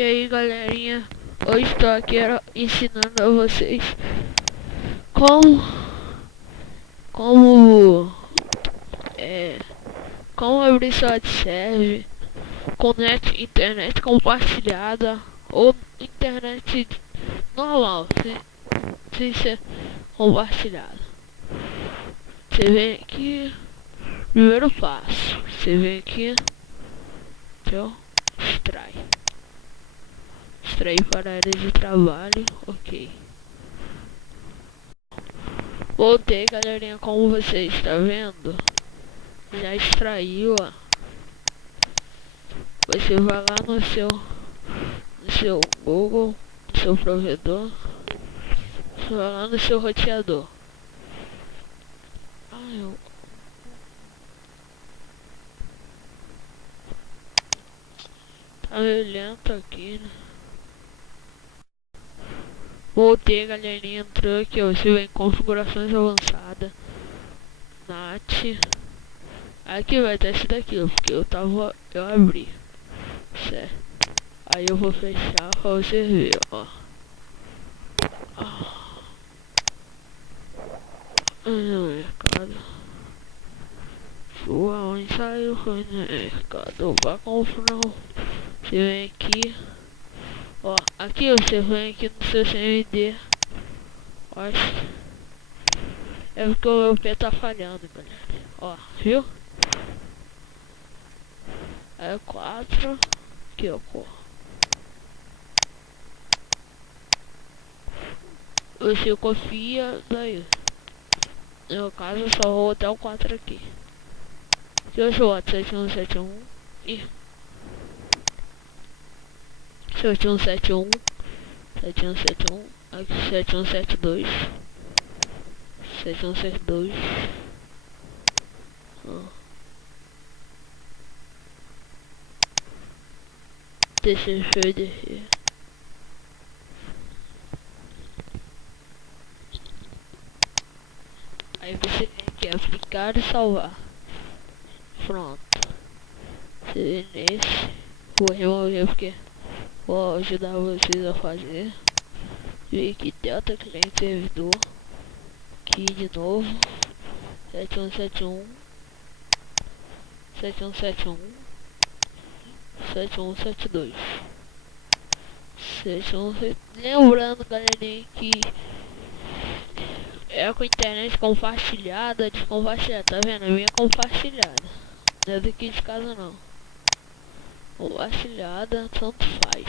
E aí galerinha, hoje estou aqui ensinando a vocês como como como abrir seu AdServe com internet compartilhada ou internet normal, sem ser compartilhada. Você vem aqui, primeiro passo, você vem aqui, então, extrair para a área de trabalho, ok. Voltei galerinha, como você está vendo, já extraiu, ó. Você vai lá no seu Google, no seu provedor, você vai lá no seu roteador. Tá meio lento aqui, né? Voltei galerinha, entrou aqui, ó. Você vem em configurações avançadas, NAT. Aqui vai ter esse daqui, ó, porque eu abri, certo? Aí eu vou fechar pra você ver, ó. No mercado. Sua onde saiu foi no mercado pra comprar. Você vem aqui, ó. Aqui você vem aqui no seu CMD. Ó, é porque o meu pé tá falhando, galera. Ó, viu? É 4. Aqui, ó, pô. Você confia daí. No meu caso, eu só vou até o 4 aqui. Que eu sou 7171 e 7171, 7171, aqui 7172, 7172. TCFD. Aí você tem que aplicar e salvar. Pronto. Você vem nesse. Vou remover porque vou ajudar vocês a fazer. Vem aqui, Delta Cliente Servidor. Aqui de novo. 7171, 7171, 7172. Lembrando galerinha que é com internet compartilhada, descompartilhada, tá vendo? A minha é compartilhada, não é daqui de casa não. Compartilhada, tanto faz.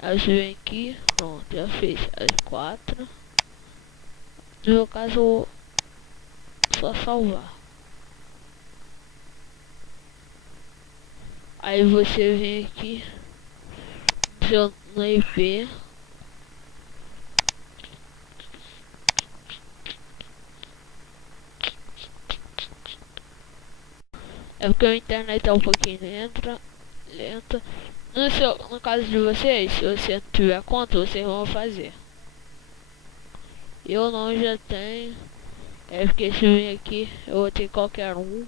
Aí você vem aqui, pronto, já fez as 4. No meu caso eu vou só salvar. Aí você vem aqui no IP. É porque a internet é um pouquinho lenta. No caso de vocês, se você não tiver conta, vocês vão fazer. Eu não, já tenho. É porque se vir aqui, eu vou ter qualquer um.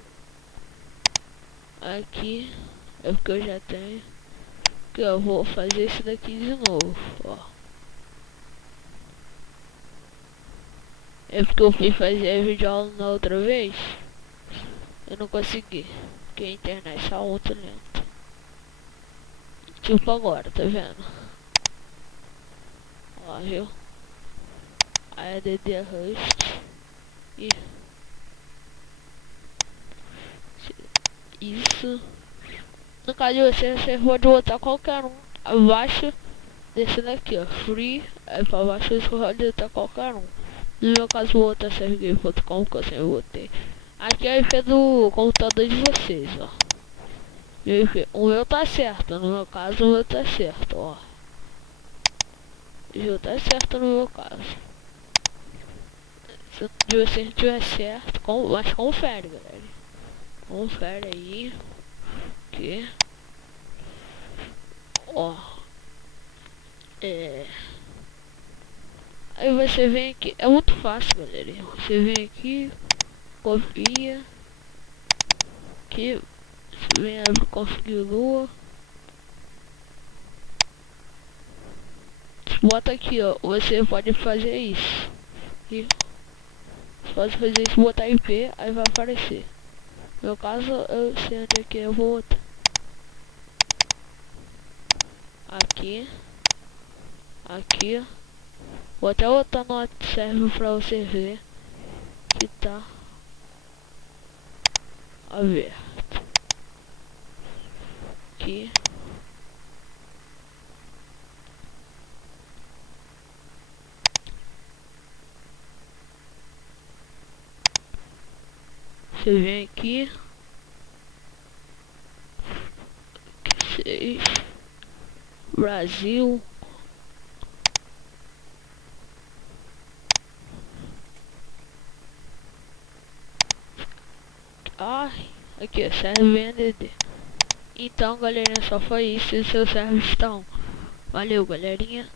Aqui, é porque eu já tenho. Que eu vou fazer isso daqui de novo, ó. É porque eu fui fazer a videoaula na outra vez. Eu não consegui, porque a internet está muito lenta. Tipo agora, tá vendo? Ó, viu? ADD Rust. E isso. No caso de você pode botar qualquer um abaixo desse daqui, ó. Free. Aí pra baixo você pode botar qualquer um. No meu caso vou botar servgame.com, que eu sempre botei. Aqui é a IP do computador de vocês, ó. O meu tá certo, no meu caso o meu tá certo, ó. O meu tá certo no meu caso. Se o de vocês não tiver certo, mas confere, galera. Confere aí. Que ó. Aí você vem aqui, é muito fácil, galera. Você vem aqui, copia. Aqui, vem abrir configura. bota aqui, ó. Você pode fazer isso. E pode fazer isso, botar IP, aí vai aparecer. No meu caso, eu sei onde é que eu vou botar. Aqui. Aqui. Vou até botar no server pra você ver que tá aberto. Aqui. Você vem aqui. 6 Brasil. Ai, aqui ó, serve VND. Então galerinha, só foi isso. E seus servos estão. Valeu galerinha.